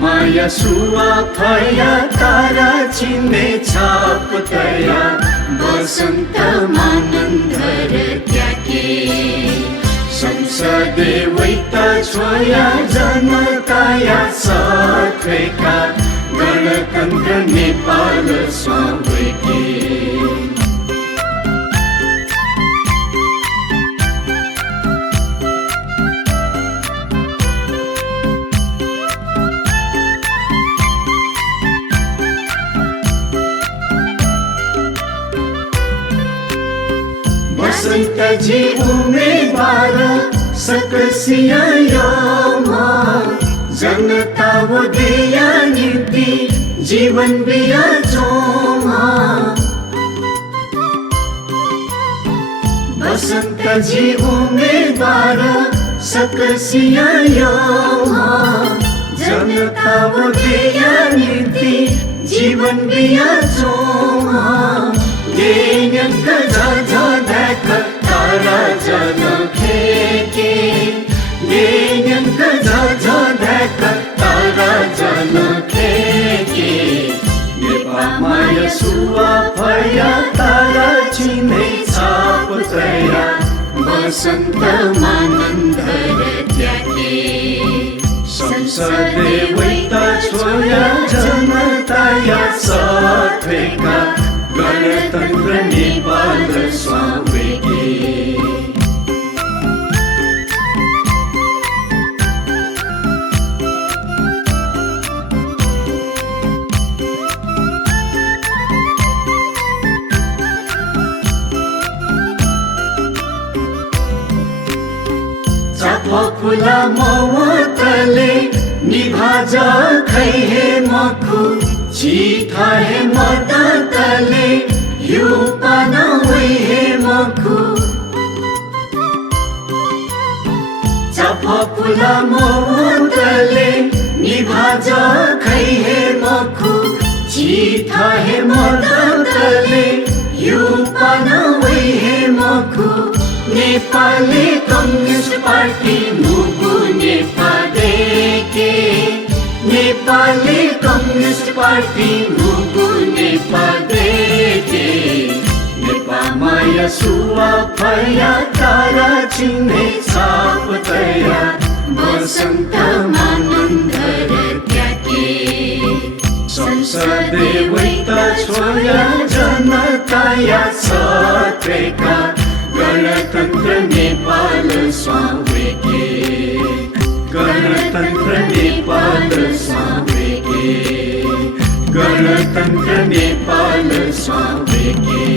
माया सुवा फया तारा चिन्ने छापतया वसन्त मानन्धर त्याके संसदे वैता छोया जनताया साथैका गणतन्त्र नेपाल स्वाभैके वसन्तजी उम्मेदवार सकसिया योमा जनता वो दिया नीति जीवन बिया चोमा वसन्तजी उम्मेदवार सकसिया योमा जनता वो दिया नीति जीवन बिया चोमा देयंक जा देख तारा जन खेके देयंक जा देख तारा जन खेके नेपा माया सुवा फया तारा चिन्ने छापतया वसन्त मानन्धर त्याके संसदे वैता छोया जनताया साथैका गणतन्त्र नेपाल स्वाभैके फुला मवतले निभाज खै हे मखु चिठा हे मदतले यो पान वै हे मखु चाप फुला मवतले निभाज खै हे मखु चिठा हे मदतले यो पान वै हे मखु नेपाली कम्युनिस्ट पार्टी मुगु नेपादेके नेपाली कम्युनिस्ट पार्टी मुगु नेपादेके नेपा माया सुवा फया तारा चिन्ने छापतया वसन्त मानन्धर त्याके संसदे वैता छोया जनताया साथैका गणतन्त्र नेपाल स्वाभैके गणतन्त्र नेपाल स्वाभैके गणतन्त्र नेपाल स्वाभैके